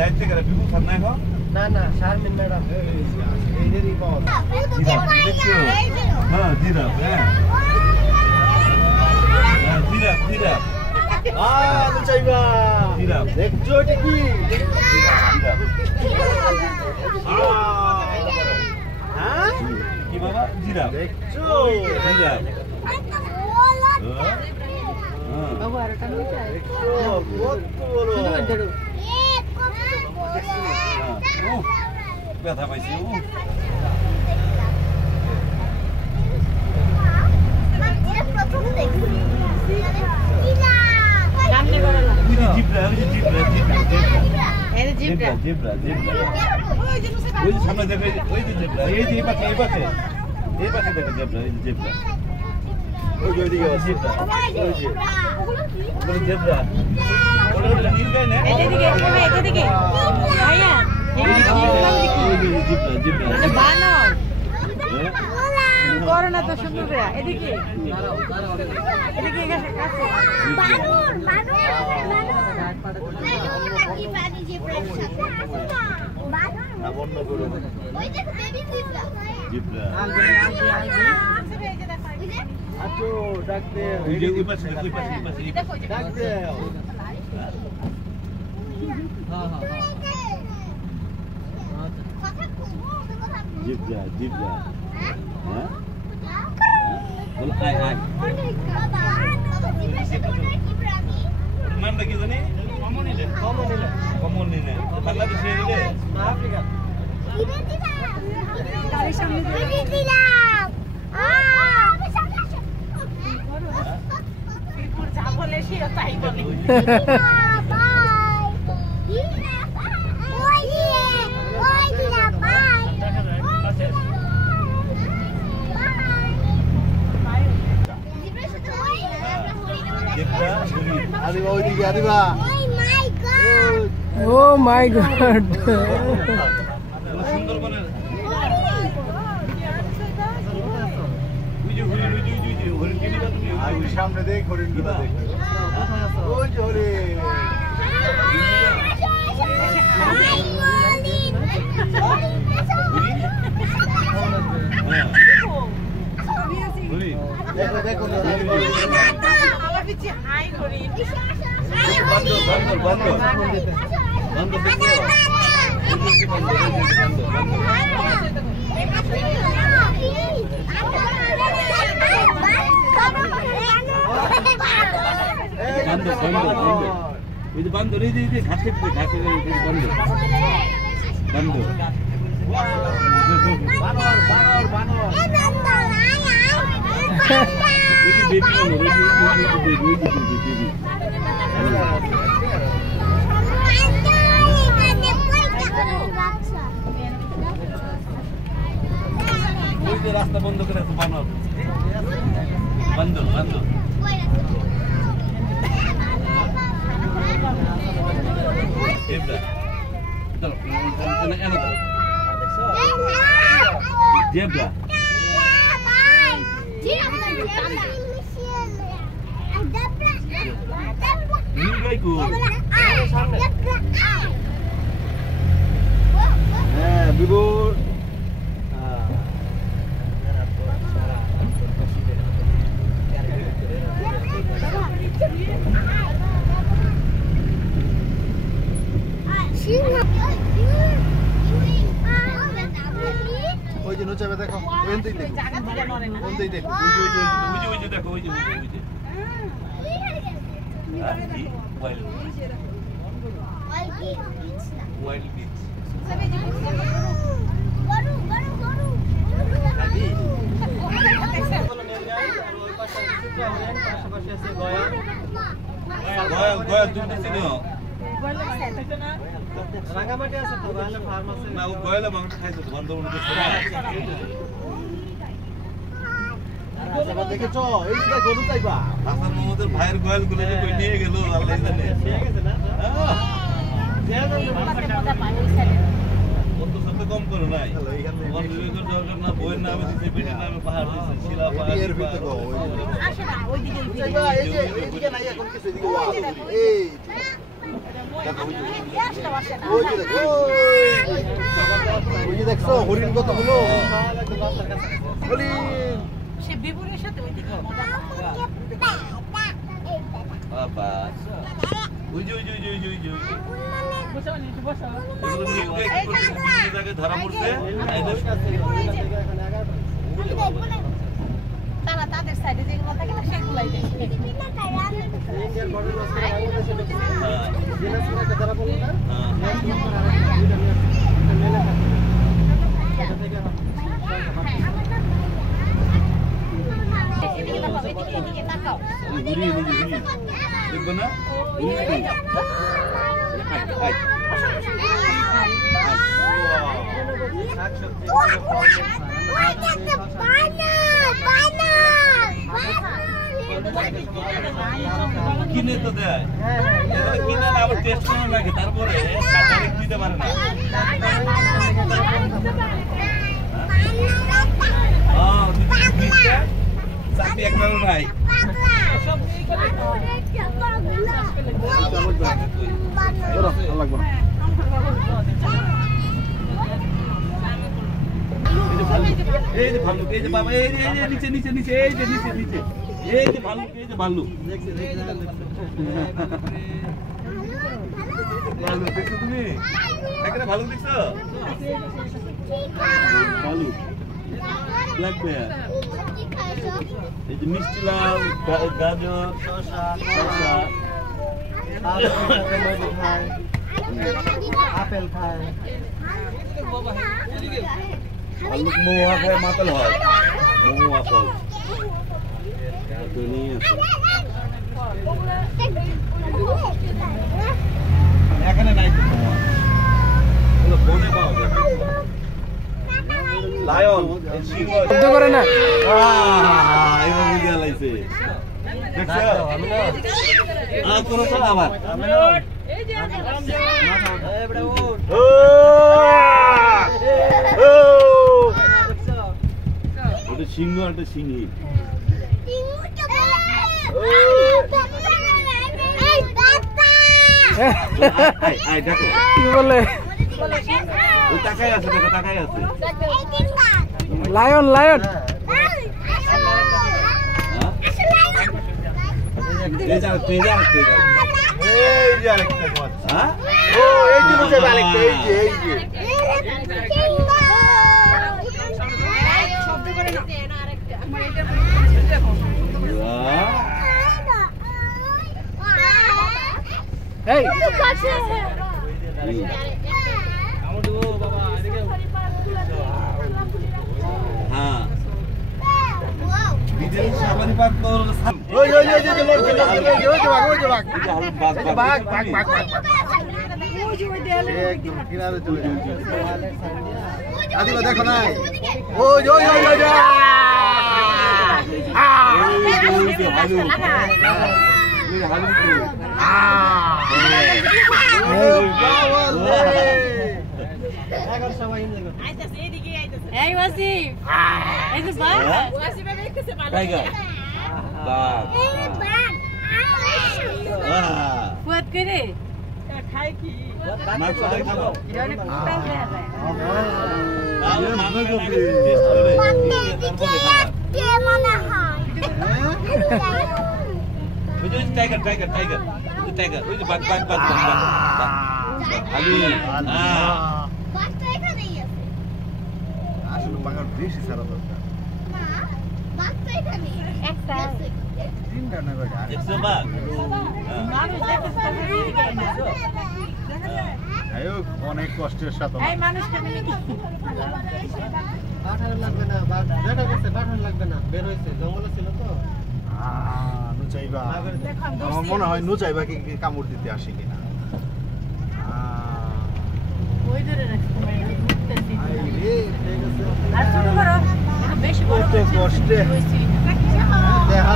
দায়িত্ব করে বিভু স্যার নাই হো না না শারমিন ম্যাডাম এইদেরই পথ দেখছো হ্যাঁ জিরাফ হ্যাঁ জিরাফ জিরাফ চাইবা জিরাফ দেখছো এটা কি হ্যাঁ কি বাবা জিরাফ দেখছো জিরাফ বাবু আর একটা নিচে দেখছো কত বড় শুধু ধরো ব্যথা পাইছি সামনে করো না জিব্রা এই যে জিব্রা জিব্রা ওই যে সামনে দেখো ওই যে জিব্রা এই যে এই পাশে দেখো জিব্রা এই যে জিব্রা ওই যে ওইদিকে আছে জিব্রা ওই যে ওগুলো জিব্রা ওটা নীল গায় না এদিকে এদিকে ভাইয়া জিব্রা মানে বানর করো না তো সুন্দর রে এদিকে এদিকে কাছে বানর না বন্ধ করো ওই দেখো বেবি জিব্রা জিব্রা আচ্ছা ডাক দে ওই যে ওই পাশে ডাক দে জিব্রা হ্যাঁ বল আয় বাবা জিব্রার সাথে মনে কি প্রাণী নামটা কি জানি কমন নিলে বাংলাদেশে এলে আফ্রিকা গাড়ির সামনে দিলাম আমি সামনে আসো পিপুর যা বলে সে তাই বলে আদিবা ওইদিকে আদিবা Oh my god! সুন্দরবনের হরিণ কিনিবা তুমি ওই সামনে দেখ হরিণ গুলো দেখ ওই যে হরিণ দেখো দেখো আমার পিছে হাই করি বান্দর বান্দর এই যে ঘাসে বান্দর রাস্তা বন্ধ করে আছে বানর বান্দর জেব্রা হ্যাঁ বিবুর ওই যে নোচাবে দেখো ওইটাই দেখো ওইটাই দেখো ওই যে দেখো ওই যে ওয়াইল্ড বিচ গয়া তুমি চিনো রাঙ্গামাটি আছে তো গয়ালে ফার্ম আছে না ও গয়ালে মাংস খাইছো তো বান্দরবন আচ্ছা দেখেছো এই যে গরু চাইবা হাসান মোহাম্মদের ভাইয়ের গোয়াল গুলো যে কই নিয়ে গেল আল্লাহ জানে কত শত কম করে নাই কোন বিবেকের দরকার না বইয়ের নামে দিতে পেটের নামে পাহাড় দিতে শিলা পাহাড় এর ভিতরে গো আসে না ওই দিকে চাইবা এই যে এইদিকে নাই এখন কিছু এদিকে ওয়া এই ওই যে দেখো ওই যে দেখছো হরিণ কতগুলো হরিণ সে বিপুরের সাথে ওই দিকে বাবা ওই যে এগুলো নিয়ে বিভিন্ন জায়গায় ধরা পড়ছে তারা তাদের সাইডে যেগুলো থাকে না সেগুলাই দেখে এদিকে তাকাও দেখবো না কিনে তো দেয় কিনে না আবার টেস্ট করা লাগে তারপরে ডাইরেক্ট দিতে পারে না চাকরি একটাও নাই লাগবে না এই যে ভাল্লুক এই যে বাবা এই যে নিচে নিচে নিচে এই যে নিচে নিচে এই যে ভাল্লুক ভাল্লুক দেখছো তুমি একটা ভাল্লুক দেখছো ভাল্লুক ব্ল্যাক বেয়ার এই যে মিষ্টি লাউ গাজর শসা আপেল খায় ভাল্লুক মহুয়া খায় মাতাল হয় মহুয়া ফল এখানে নাই তো মহুয়া বনে পাওয়া যায় লায়ন সিংহ শব্দ করে না এবার বুঝে লাইছে দেখছো করো আবার ওটা সিংহ একটা সিংহী কি বলে ওই তাকাই আছে দেখো তাকাই আছে লায়ন লায়ন এই যে আরেকটা মাছ হ্যাঁ ও এই যে বুঝে আরেকটা এই যে শব্দ করে না আরেকটা আমার এটা এই হ্যাঁ বিদেশি সাফারি পার্ক তো ওই যে বাঘ একদম কিনারে চলে আদিবা দেখো না ওই এই ওয়াসিফ এই যে বাঘ ওয়াসিফ এর কাছে ভালো টাইগার বাঘ ফুয়াদ করে খাই কি মাছ খাই খাবো এটা অনেক কুটাল দেয়া যায় টাইগার টাইগার টাইগার টাইগার ওই যে বাঘ বাঘ বাঘ আলি বাচ্চা এখানেই আছে আসলে বাঙাল বেশি সারা দরকার না বাচ্চা এখানেই একটা তিনটা না বাঘ দেখছো বাঘ মানুষ দেখতে অনেক কষ্টের সাথে এই মানুষটা মিলে কি পাঠান লাগবে না যেটা করছে পাঠান লাগবে না বের হইছে জঙ্গলে ছিল তো নুচাইবা আমার মনে হয় নুচাইবা কি কামড় দিতে আসে কিনা ওই ধরে রাখতে পারি আইরে ঠিক আছে আর ছোট বড় বেশি বড় কত কষ্টে হইছে দেখা